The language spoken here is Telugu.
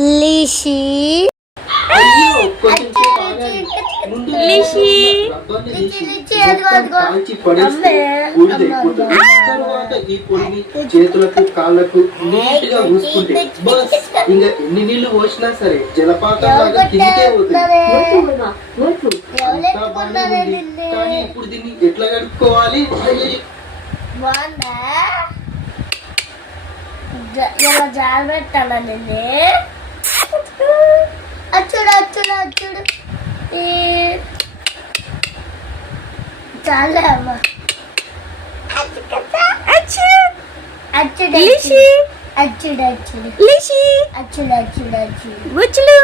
లిషి అయ్యో కొంచెం సేపు ఆగాలి. ముందు రబ్బర్ని తీసి మొత్తం కాల్చి పడేస్తే బూడిదైపోతుంది. తర్వాత ఈ పొడిని చేతులకు కాళ్ళకు నీట్ గా పూసుకుంటే బస్ ఇంకా ఎన్ని నీళ్లు పోసినా సరే జలపాతం లాగా కిందికే పోతుంది. అంతా బాగానే ఉంది. కానీ ఇప్పుడు దీన్ని ఎట్లా కడుక్కోవాలి? బాగుందా? ఇలా జారబెట్టాలండి. అచ్చుడు అచ్చుడు అచ్చుడు చాలా అమ్మా. అచ్చుడు అచ్చుడు అచ్చుడు అచ్చుడు అచ్చుడు అచ్చుడు అచ్చుడు